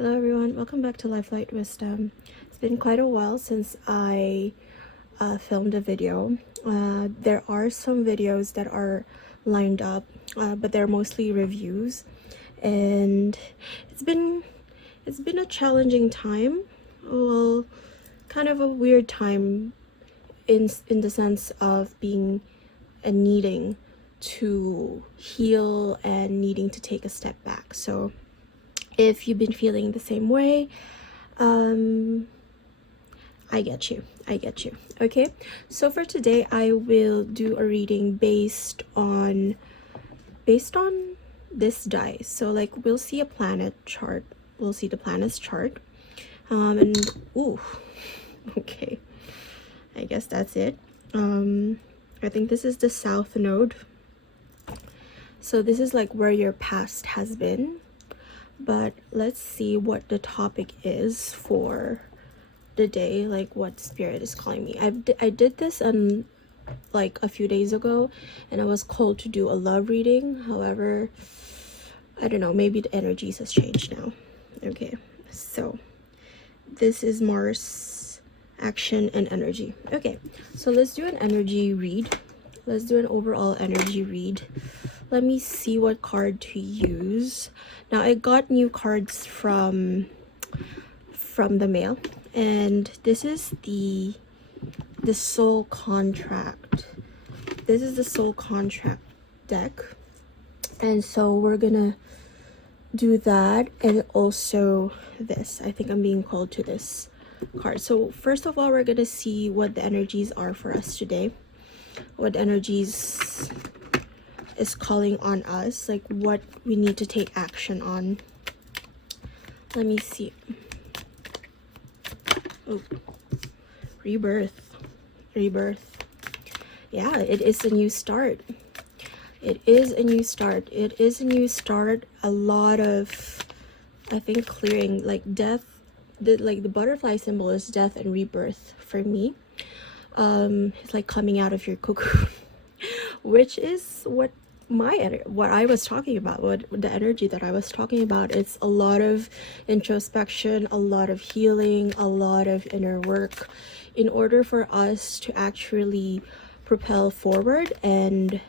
Hello everyone, welcome back to Lifelight Wisdom. It's been quite a while since I filmed a video. There are some videos that are lined up, but they're mostly reviews, and it's been a challenging time. Well, kind of a weird time in the sense of being and needing to heal and needing to take a step back. So if you've been feeling the same way, I get you. Okay, so for today I will do a reading based on this dice. So like we'll see a planet chart, we'll see the planet's chart, and ooh, okay, I guess that's it. I think this is the south node, so this is like where your past has been. But let's see what the topic is for the day, like what spirit is calling me. I did this like a few days ago, and I was called to do a love reading. However, I don't know, maybe the energies has changed now. Okay, so this is Mars, action and energy. Okay, so let's do an energy read. Let's do an overall energy read. Let me see what card to use. Now I got new cards from the mail, and this is the soul contract. This is the soul contract deck, and so we're gonna do that, and also this. I think I'm being called to this card. So first of all, we're gonna see what the energies are for us today, what energies is calling on us, like what we need to take action on. Let me see. Oh, rebirth. Yeah, it is a new start. It is a new start. A lot of, I think, clearing, like death. Like the butterfly symbol is death and rebirth for me. It's like coming out of your cocoon, which is what I was talking about, what the energy that I was talking about. It's a lot of introspection, a lot of healing, a lot of inner work in order for us to actually propel forward and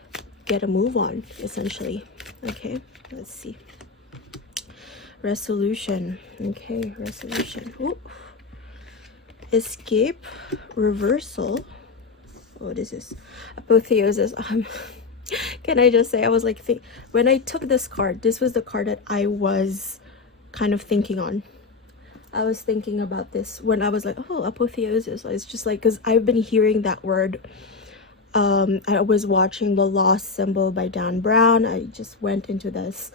get a move on, essentially. Okay, let's see. Resolution. Okay, resolution. Ooh. Escape, reversal. What is this? Apotheosis. Can I just say, I was like, when I took this card, this was the card that I was kind of thinking on. I was thinking about this when I was like, oh, apotheosis. It's just like, because I've been hearing that word. I was watching The Lost Symbol by Dan Brown. I just went into this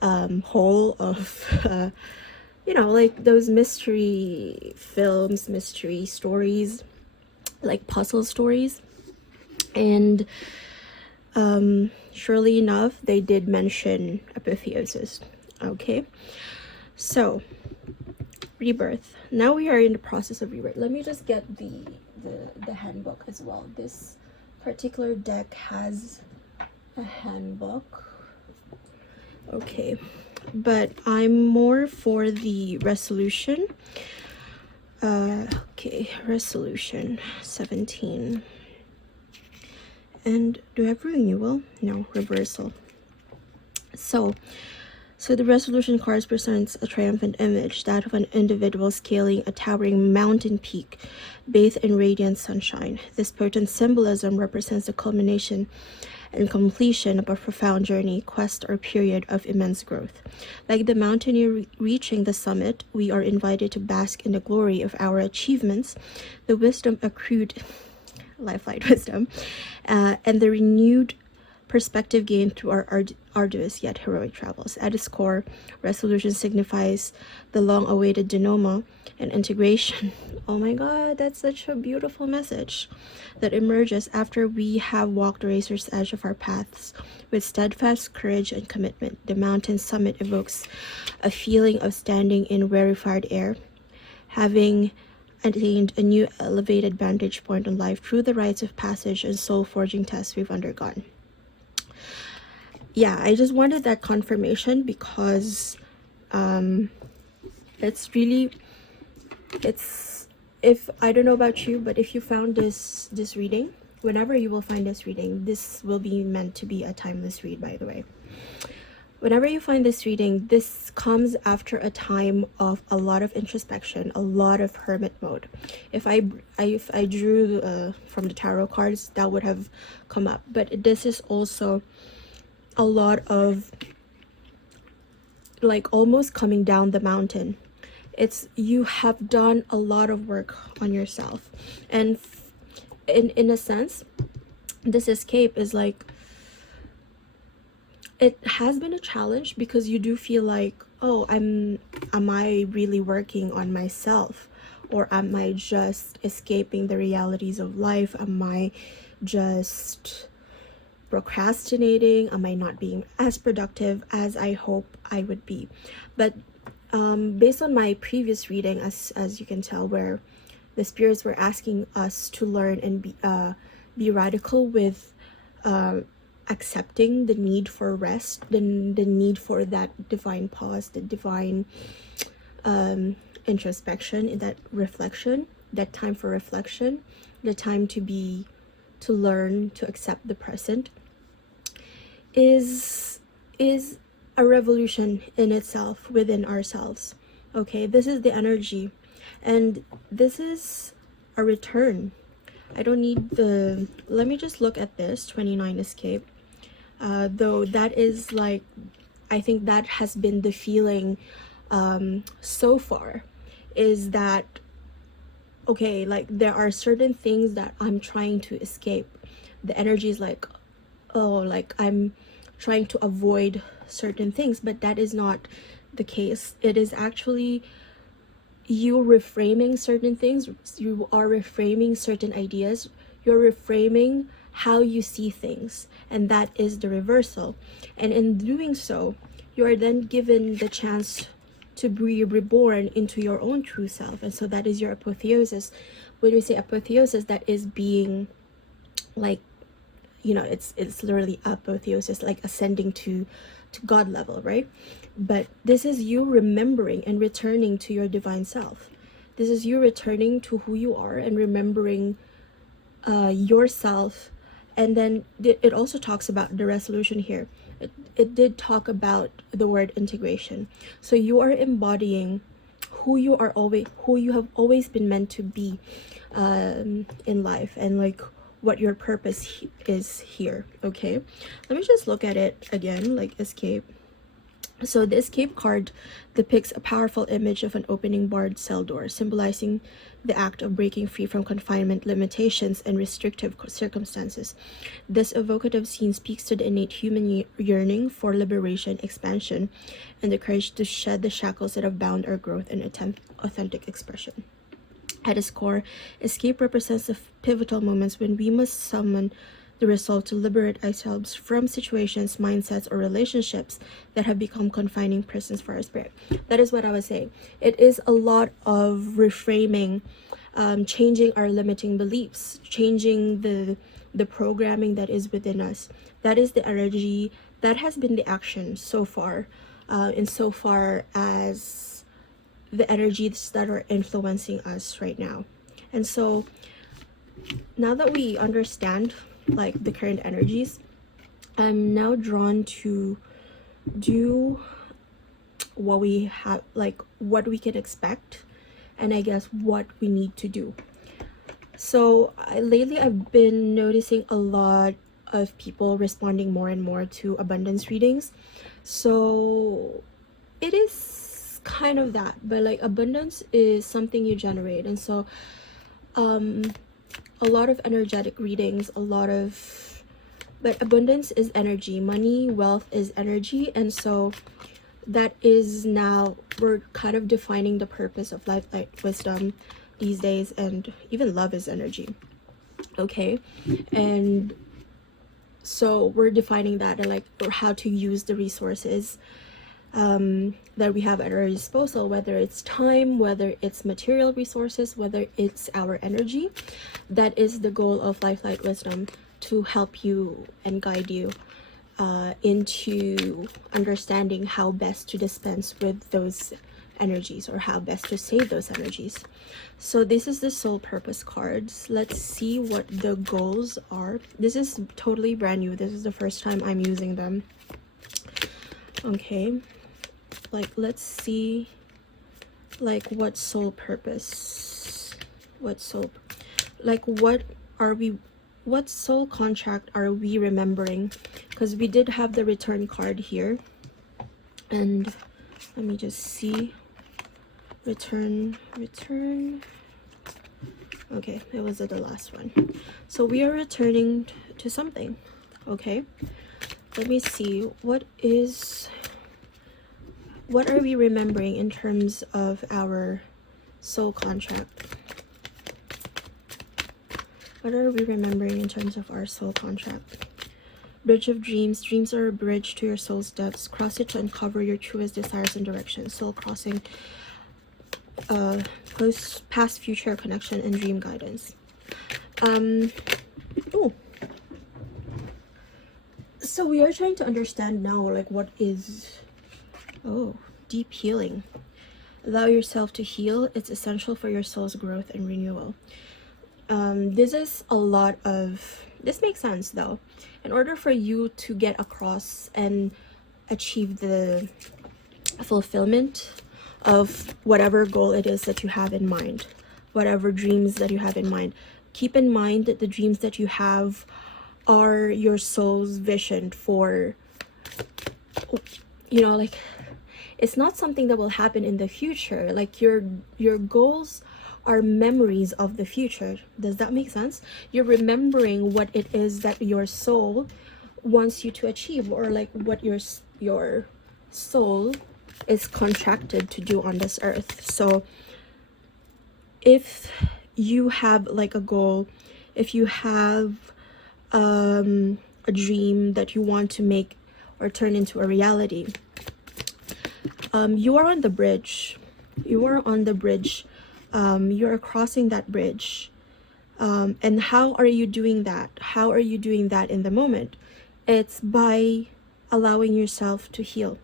hole of, you know, like those mystery films, mystery stories, like puzzle stories. And surely enough, they did mention apotheosis. Okay, so rebirth. Now we are in the process of rebirth. Let me just get the handbook as well. This particular deck has a handbook. Okay, but I'm more for the resolution. Okay, resolution 17. And do I have renewal? No, reversal. So the resolution card presents a triumphant image, that of an individual scaling a towering mountain peak bathed in radiant sunshine. This potent symbolism represents the culmination and completion of a profound journey, quest, or period of immense growth. Like the mountaineer reaching the summit, we are invited to bask in the glory of our achievements, the wisdom accrued, Lifelight wisdom, and the renewed perspective gained through our arduous yet heroic travels. At its core, resolution signifies the long-awaited denouement and integration. Oh my god, that's such a beautiful message that emerges after we have walked the razor's edge of our paths with steadfast courage and commitment. The mountain summit evokes a feeling of standing in rarefied air, having attained a new elevated vantage point on life through the rites of passage and soul-forging tests we've undergone. Yeah, I just wanted that confirmation because It's really, it's, if I don't know about you, but if you found this reading, whenever you will find this reading, this will be meant to be a timeless read, by the way. Whenever you find this reading, this comes after a time of a lot of introspection, a lot of hermit mode. If I drew from the tarot cards, that would have come up. But this is also a lot of like almost coming down the mountain. It's, you have done a lot of work on yourself, and in a sense, this escape is like, it has been a challenge because you do feel like, oh, am I really working on myself, or am I just escaping the realities of life? Am I just procrastinating? Am I not being as productive as I hope I would be? But based on my previous reading, as you can tell, where the spirits were asking us to learn and be radical with accepting the need for rest, the need for that divine pause, the divine introspection, that reflection, that time for reflection, the time to learn to accept the present, is a revolution in itself within ourselves. Okay, this is the energy, and this is a return. I don't need the, let me just look at this 29 escape. Though that is like, I think that has been the feeling so far, is that, okay, like there are certain things that I'm trying to escape. The energy is like, oh, like I'm trying to avoid certain things, but that is not the case. It is actually you reframing certain things. You are reframing certain ideas. You're reframing how you see things, and that is the reversal. And in doing so, you are then given the chance to be reborn into your own true self. And so that is your apotheosis. When we say apotheosis, that is being like, you know, it's literally apotheosis, like ascending to God level, right? But this is you remembering and returning to your divine self. This is you returning to who you are and remembering yourself. And then it also talks about the resolution here. It did talk about the word integration. So you are embodying who you have always been meant to be in life, and like what your purpose is here. Okay, let me just look at it again, like escape. So the escape card depicts a powerful image of an opening barred cell door, symbolizing the act of breaking free from confinement, limitations, and restrictive circumstances. This evocative scene speaks to the innate human yearning for liberation, expansion, and the courage to shed the shackles that have bound our growth and attempt authentic expression. At its core, escape represents the pivotal moments when we must summon the resolve to liberate ourselves from situations, mindsets, or relationships that have become confining prisons for our spirit. That is what I was saying. It is a lot of reframing, changing our limiting beliefs, changing the programming that is within us. That is the energy, that has been the action so far, insofar as the energies that are influencing us right now. And so now that we understand like the current energies, I'm now drawn to do what we have, like what we can expect, and I guess what we need to do. So lately I've been noticing a lot of people responding more and more to abundance readings. So it is kind of that, but like abundance is something you generate. And so a lot of energetic readings, but abundance is energy, money, wealth is energy. And so that is, now we're kind of defining the purpose of Lifelight wisdom these days, and even love is energy. Okay, and so we're defining that, and like how to use the resources that we have at our disposal, whether it's time, whether it's material resources, whether it's our energy. That is the goal of Lifelight wisdom, to help you and guide you into understanding how best to dispense with those energies, or how best to save those energies. So this is the soul purpose cards. Let's see what the goals are. This is totally brand new. This is the first time I'm using them. Okay, like let's see, like what soul purpose, what soul, like what soul contract are we remembering? Because we did have the return card here, and let me just see. Return. Okay, it was the last one. So we are returning to something. Okay, let me see, what are we remembering in terms of our soul contract? What are we remembering in terms of our soul contract? Bridge of dreams. Dreams are a bridge to your soul's depths. Cross it to uncover your truest desires and directions. Soul crossing, past future connection, and dream guidance. Oh, so we are trying to understand now, like, what is, oh, deep healing. Allow yourself to heal. It's essential for your soul's growth and renewal. This is a lot of, this makes sense though. In order for you to get across and achieve the fulfillment of whatever goal it is that you have in mind, whatever dreams that you have in mind, keep in mind that the dreams that you have are your soul's vision for, you know, like, it's not something that will happen in the future. Like, your goals are memories of the future. Does that make sense? You're remembering what it is that your soul wants you to achieve, or like what your soul is contracted to do on this earth. So if you have like a goal, if you have a dream that you want to make or turn into a reality, you are on the bridge. You're crossing that bridge. And how are you doing that? How are you doing that in the moment? It's by allowing yourself to heal.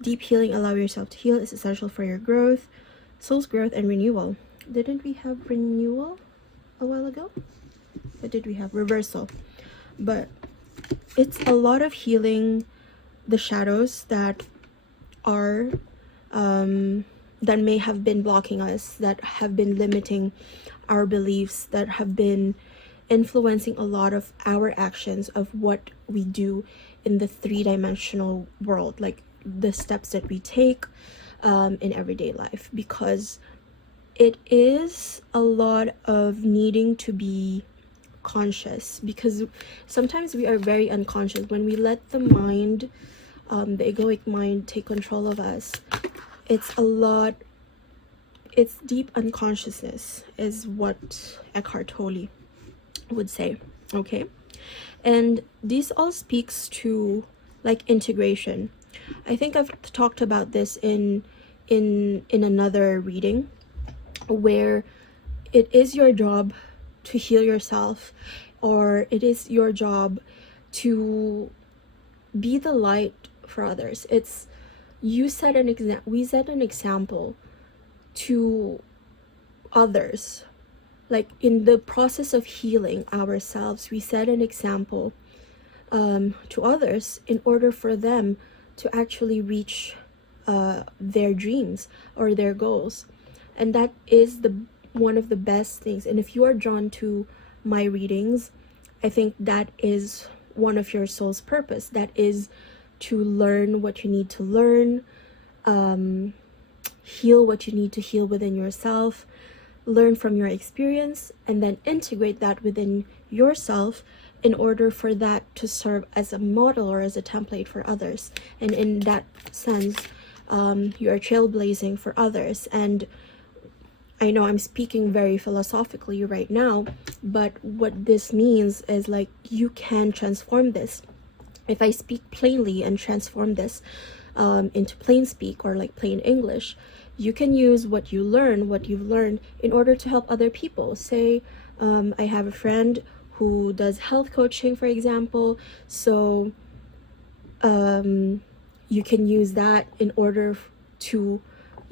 Deep healing, allow yourself to heal, is essential for your growth, soul's growth, and renewal. Didn't we have renewal a while ago? What did we have? Reversal. But it's a lot of healing the shadows that are that may have been blocking us, that have been limiting our beliefs, that have been influencing a lot of our actions of what we do in the three-dimensional world, like the steps that we take in everyday life. Because it is a lot of needing to be conscious, because sometimes we are very unconscious when we let the mind, the egoic mind, take control of us. It's deep unconsciousness is what Eckhart Tolle would say. Okay, and this all speaks to like integration. I think I've talked about this in another reading, where it is your job to heal yourself, or it is your job to be the light for others. It's, we set an example to others. Like in the process of healing ourselves, we set an example to others in order for them to actually reach their dreams or their goals. And that is one of the best things. And if you are drawn to my readings, I think that is one of your soul's purpose. That is to learn what you need to learn, heal what you need to heal within yourself, learn from your experience, and then integrate that within yourself in order for that to serve as a model or as a template for others. And in that sense, you are trailblazing for others. And I know I'm speaking very philosophically right now, but what this means is like you can transform this. If I speak plainly and transform this into plain speak or like plain English, you can use what you've learned in order to help other people. Say, I have a friend who does health coaching, for example. So you can use that in order to,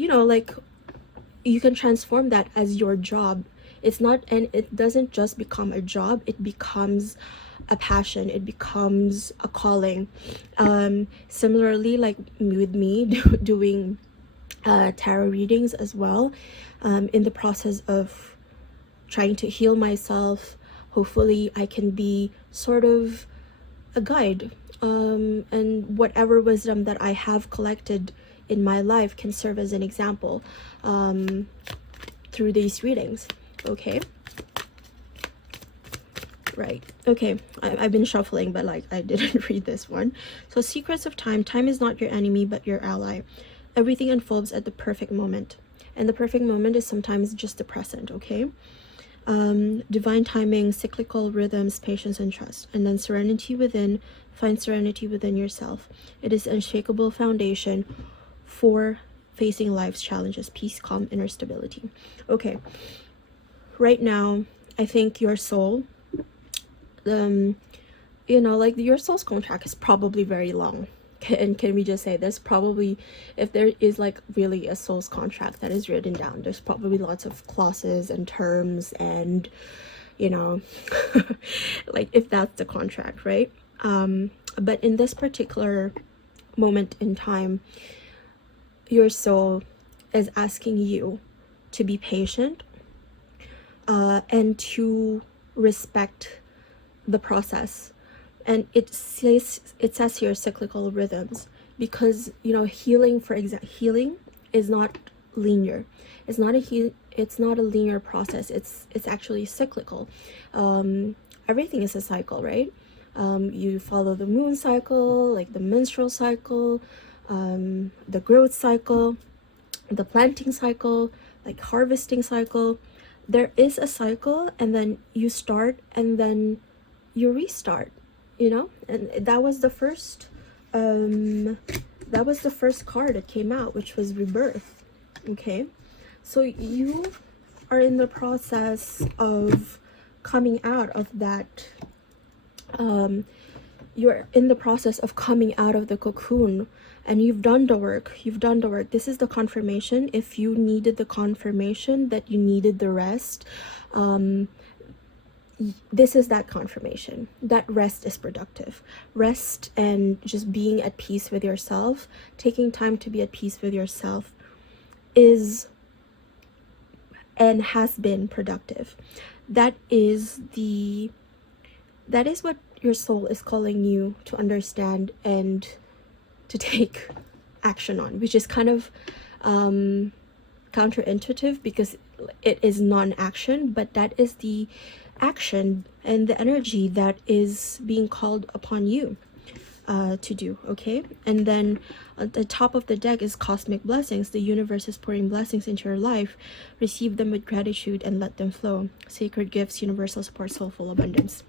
you know, like, you can transform that as your job. It's not, and it doesn't just become a job, it becomes a passion, it becomes a calling. Similarly, like with me doing tarot readings as well, in the process of trying to heal myself, hopefully I can be sort of a guide, and whatever wisdom that I have collected in my life can serve as an example through these readings. Okay, right, okay, I've been shuffling, but like I didn't read this one. So secrets of time. Time is not your enemy but your ally. Everything unfolds at the perfect moment, and the perfect moment is sometimes just the present. Okay, divine timing, cyclical rhythms, patience and trust. And then serenity within. Find serenity within yourself. It is an unshakable foundation for facing life's challenges. Peace, calm, inner stability. Okay, right now I think your soul, you know, like your soul's contract is probably very long. And can we just say, there's probably, if there is like really a soul's contract that is written down, there's probably lots of clauses and terms and, you know, like if that's the contract, right? But in this particular moment in time, your soul is asking you to be patient, and to respect the process. And it says here cyclical rhythms, because, you know, healing, for example, healing is not linear. It's not a linear process. It's actually cyclical. Everything is a cycle, right? You follow the moon cycle, like the menstrual cycle, the growth cycle, the planting cycle, like harvesting cycle. There is a cycle, and then you start and then you restart, you know. And that was the first card that came out, which was rebirth. Okay, so you are in the process of coming out of that. You're in the process of coming out of the cocoon, and you've done the work. This is the confirmation. If you needed the confirmation that you needed the rest, this is that confirmation that rest is productive. Rest and just being at peace with yourself, taking time to be at peace with yourself, is and has been productive. That is what your soul is calling you to understand and to take action on, which is kind of counterintuitive, because it is non-action, but that is the action and the energy that is being called upon you to do. Okay, and then at the top of the deck is cosmic blessings. The universe is pouring blessings into your life. Receive them with gratitude and let them flow. Sacred gifts, universal support, soulful abundance.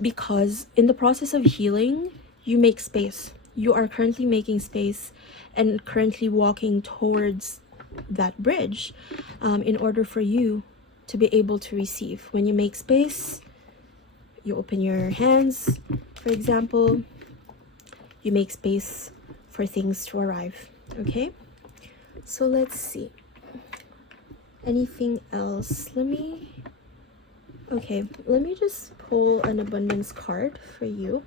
Because in the process of healing, you make space. You are currently making space and currently walking towards that bridge, in order for you to be able to receive. When you make space, you open your hands, for example, you make space for things to arrive. Okay, so let's see, anything else? Let me just pull an abundance card for you.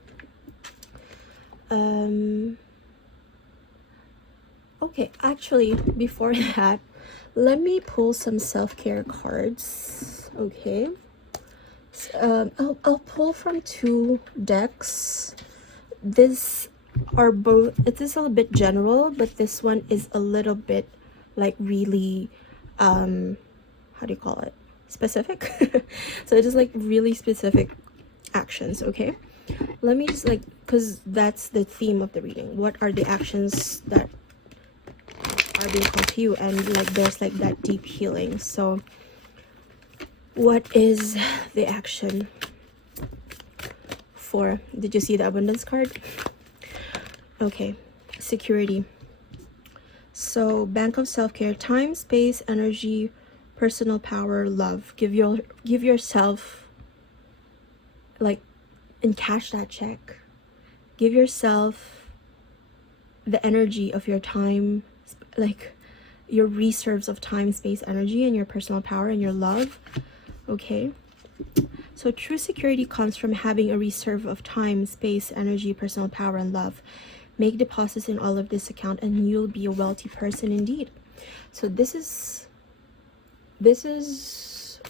Okay, actually, before that, let me pull some self-care cards. Okay, I'll pull from two decks. This is a little bit general, but this one is a little bit like really how do you call it, specific. So it is like really specific actions. Okay, let me just like, because that's the theme of the reading. What are the actions that are being called to you? And like there's like that deep healing. So what is the action for, did you see the abundance card? Okay, security. So bank of self-care, time, space, energy, personal power, love. Give yourself, like, encash that check. Give yourself the energy of your time, like your reserves of time, space, energy, and your personal power and your love. Okay, so true security comes from having a reserve of time, space, energy, personal power, and love. Make deposits in all of this account and you'll be a wealthy person indeed. So this is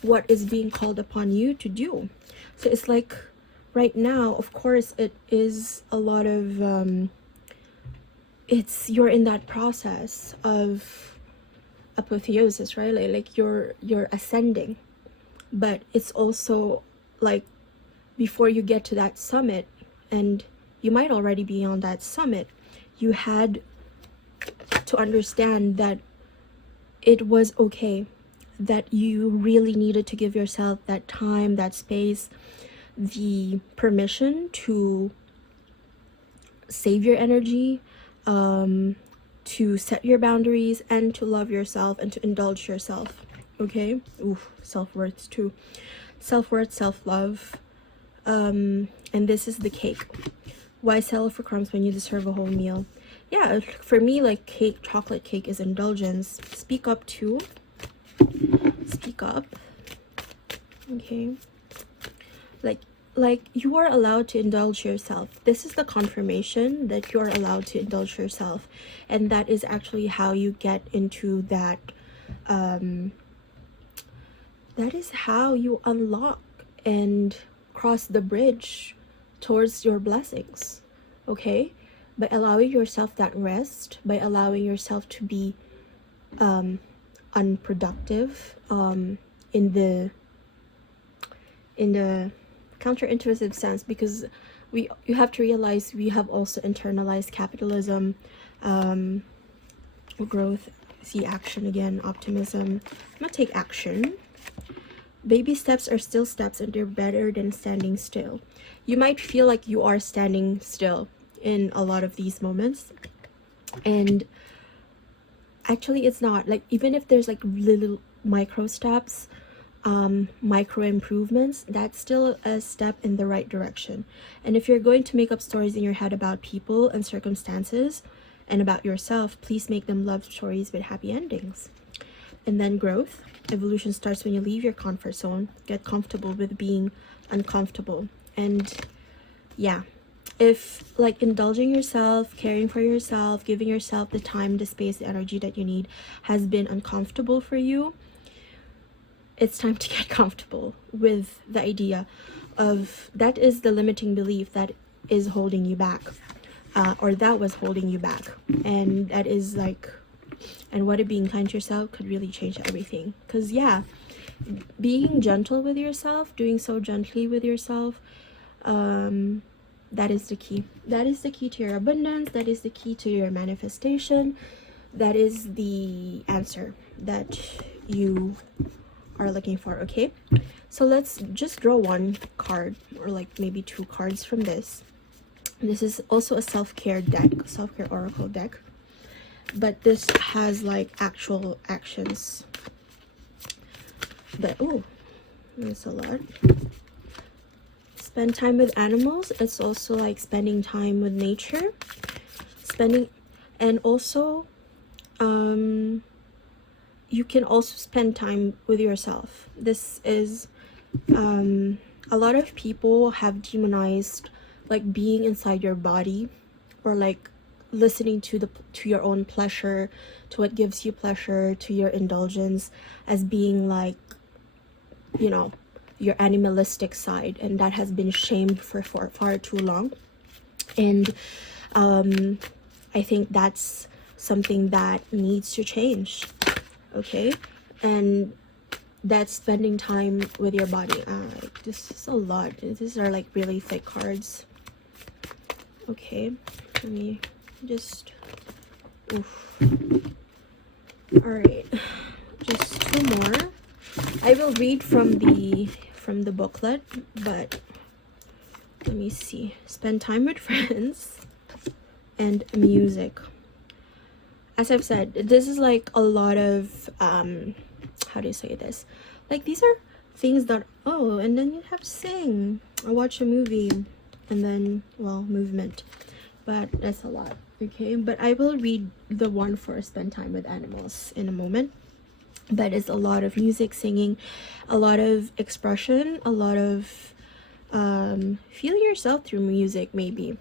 what is being called upon you to do. So it's like right now, of course, it is a lot of you're in that process of apotheosis, right? Like you're ascending, but it's also like before you get to that summit, and you might already be on that summit, you had to understand that it was okay, that you really needed to give yourself that time, that space, the permission to save your energy, to set your boundaries, and to love yourself and to indulge yourself. Okay? Oof, self-worth too. Self-worth, self-love. And this is the cake. Why settle for crumbs when you deserve a whole meal? Yeah, for me, like cake, chocolate cake is indulgence. Speak up too. Speak up. Okay, like you are allowed to indulge yourself. This is the confirmation that you're allowed to indulge yourself, and that is actually how you get into that that is how you unlock and cross the bridge towards your blessings. Okay, by allowing yourself that rest, by allowing yourself to be unproductive, in the counterintuitive sense, because you have to realize we have also internalized capitalism, growth, see action again, optimism. I'm gonna take action. Baby steps are still steps, and they're better than standing still. You might feel like you are standing still in a lot of these moments, and actually it's not. Like, even if there's like little micro steps, micro improvements, that's still a step in the right direction. And if you're going to make up stories in your head about people and circumstances and about yourself, please make them love stories with happy endings. And then growth. Evolution starts when you leave your comfort zone, get comfortable with being uncomfortable. And yeah, if like indulging yourself, caring for yourself, giving yourself the time, the space, the energy that you need has been uncomfortable for you, it's time to get comfortable with the idea of that is the limiting belief that is holding you back, or that was holding you back. And that is like, and what if being kind to yourself could really change everything. Because yeah, being gentle with yourself, doing so gently with yourself, that is the key. That is the key to your abundance. That is the key to your manifestation. That is the answer that you are looking for. Okay, so let's just draw one card, or like maybe two cards from this. This is also a self-care deck, self-care oracle deck, but this has like actual actions. But oh, that's a lot. Spend time with animals. It's also like spending time with nature, and also you can also spend time with yourself. This is a lot of people have demonized like being inside your body, or like listening to your own pleasure, to what gives you pleasure, to your indulgence, as being like, you know, your animalistic side, and that has been shamed for far too long. And I think that's something that needs to change. Okay, and that's spending time with your body. This is a lot. These are like really thick cards. Okay, let me just all right, just two more. I will read from the booklet, but let me see. Spend time with friends and music. As I've said, this is like a lot of how do you say this, like these are things that, oh, and then you have sing or watch a movie, and then, well, movement, but that's a lot. Okay, but I will read the one for spend time with animals in a moment. But it's a lot of music, singing, a lot of expression, a lot of feeling yourself through music, maybe.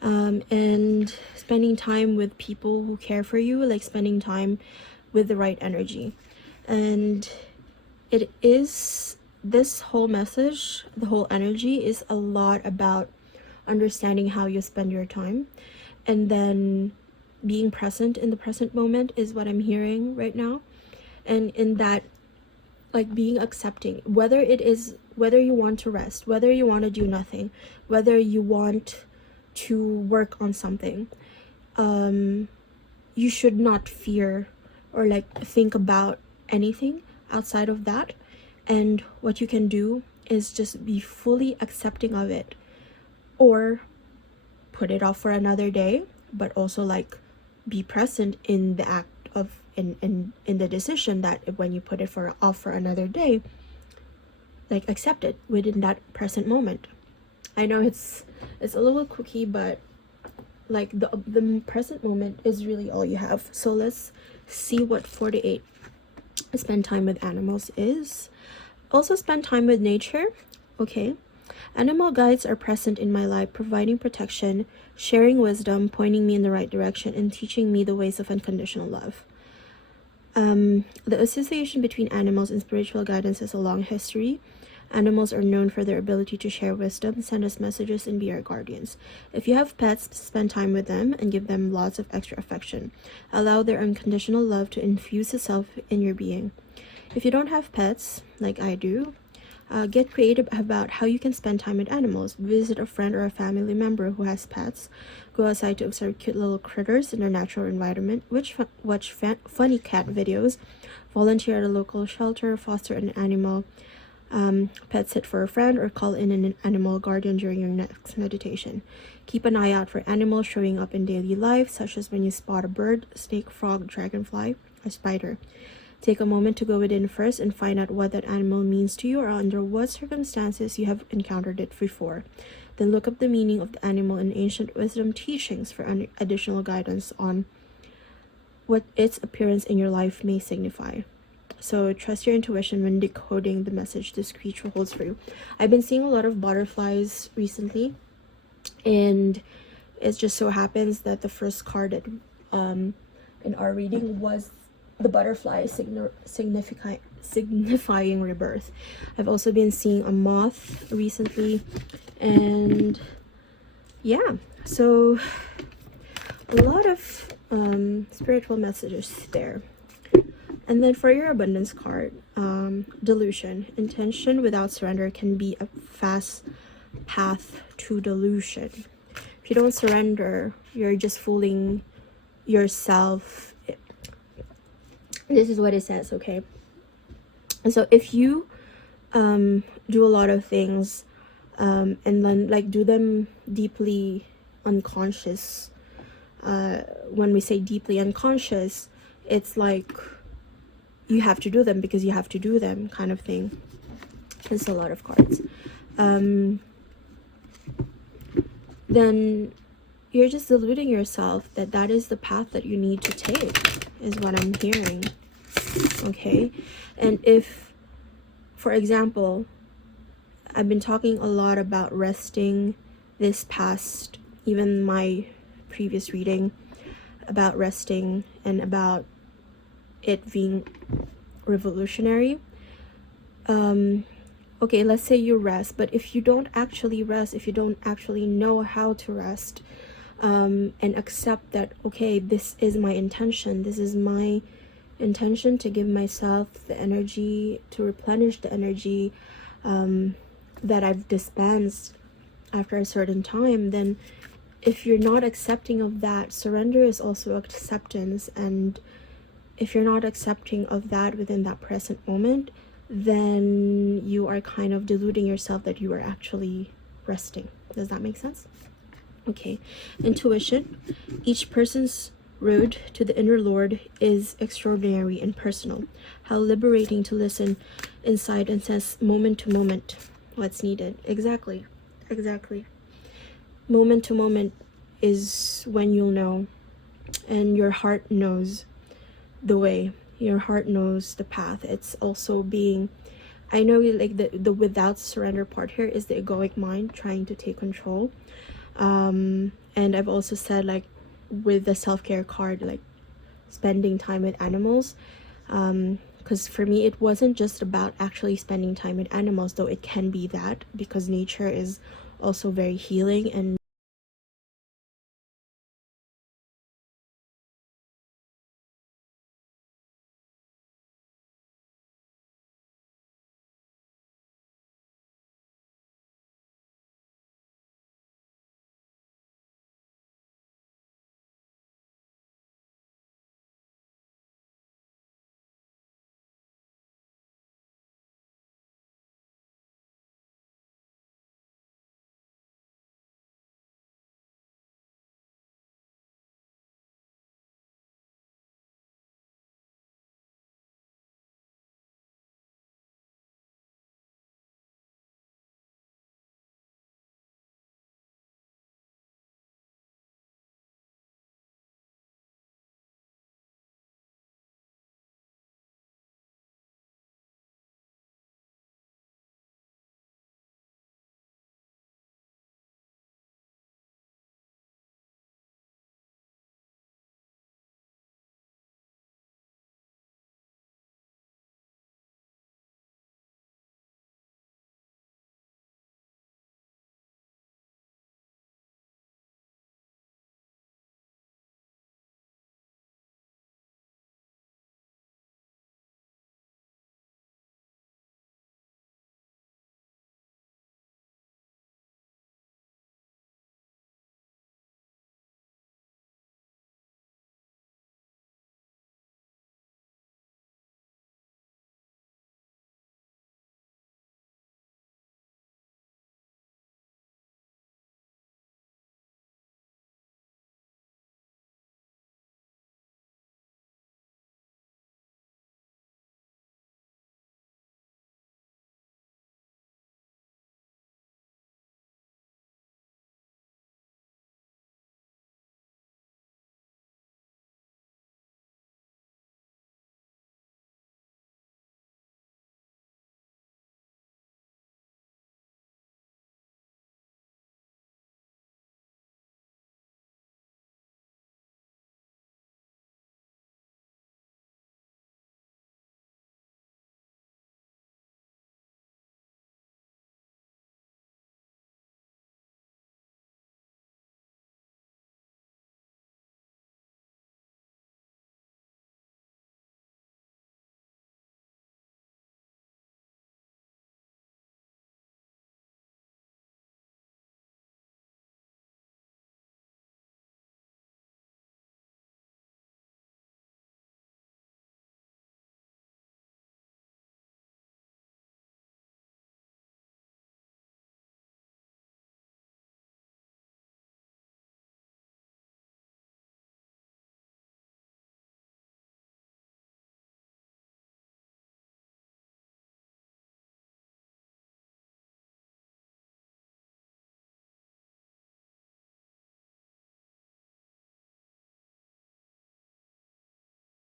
And spending time with people who care for you, like spending time with the right energy. And it is, this whole message, the whole energy is a lot about understanding how you spend your time, and then being present in the present moment is what I'm hearing right now. And in that, like, being accepting, whether it is, whether you want to rest, whether you want to do nothing, whether you want to work on something, you should not fear or like think about anything outside of that. And what you can do is just be fully accepting of it, or put it off for another day, but also like be present in the act of in the decision that when you put it off for another day, like accept it within that present moment. I know it's a little cookie, but like the present moment is really all you have. So let's see what 48 spend time with animals is. Also spend time with nature. Okay, animal guides are present in my life, providing protection, sharing wisdom, pointing me in the right direction, and teaching me the ways of unconditional love. The association between animals and spiritual guidance has a long history. Animals are known for their ability to share wisdom, send us messages, and be our guardians. If you have pets, spend time with them and give them lots of extra affection. Allow their unconditional love to infuse itself in your being. If you don't have pets, like I do, get creative about how you can spend time with animals. Visit a friend or a family member who has pets. Go outside to observe cute little critters in their natural environment. Watch funny cat videos. Volunteer at a local shelter. Foster an animal. Pet sit for a friend, or call in an animal guardian during your next meditation. Keep an eye out for animals showing up in daily life, such as when you spot a bird, snake, frog, dragonfly, or spider. Take a moment to go within first and find out what that animal means to you, or under what circumstances you have encountered it before. Then look up the meaning of the animal in ancient wisdom teachings for additional guidance on what its appearance in your life may signify. So trust your intuition when decoding the message this creature holds for you. I've been seeing a lot of butterflies recently, and it just so happens that the first card that in our reading was the butterfly, signifying rebirth. I've also been seeing a moth recently, and yeah, so a lot of spiritual messages there. And then for your abundance card, delusion. Intention without surrender can be a fast path to delusion. If you don't surrender, you're just fooling yourself. This is what it says, okay? And so if you do a lot of things and then like do them deeply unconscious, when we say deeply unconscious, it's like you have to do them because you have to do them, kind of thing. It's a lot of cards. Then you're just deluding yourself that that is the path that you need to take, is what I'm hearing. Okay, and if, for example, I've been talking a lot about resting this past, even my previous reading, about resting and about it being revolutionary. Okay, let's say you rest, but if you don't actually rest, if you don't actually know how to rest, and accept that, okay, this is my intention, this is my intention to give myself the energy, to replenish the energy that I've dispensed after a certain time, then if you're not accepting of that, surrender is also acceptance. And if you're not accepting of that within that present moment, then you are kind of deluding yourself that you are actually resting. Does that make sense? Okay, intuition. Each person's road to the inner Lord is extraordinary and personal. How liberating to listen inside and sense moment to moment what's needed. Exactly. Moment to moment is when you'll know, and your heart knows the way. Your heart knows the path. It's also being, I know, like the without surrender part here is the egoic mind trying to take control. And I've also said, like, with the self-care card, like spending time with animals, because for me it wasn't just about actually spending time with animals, though it can be that, because nature is also very healing and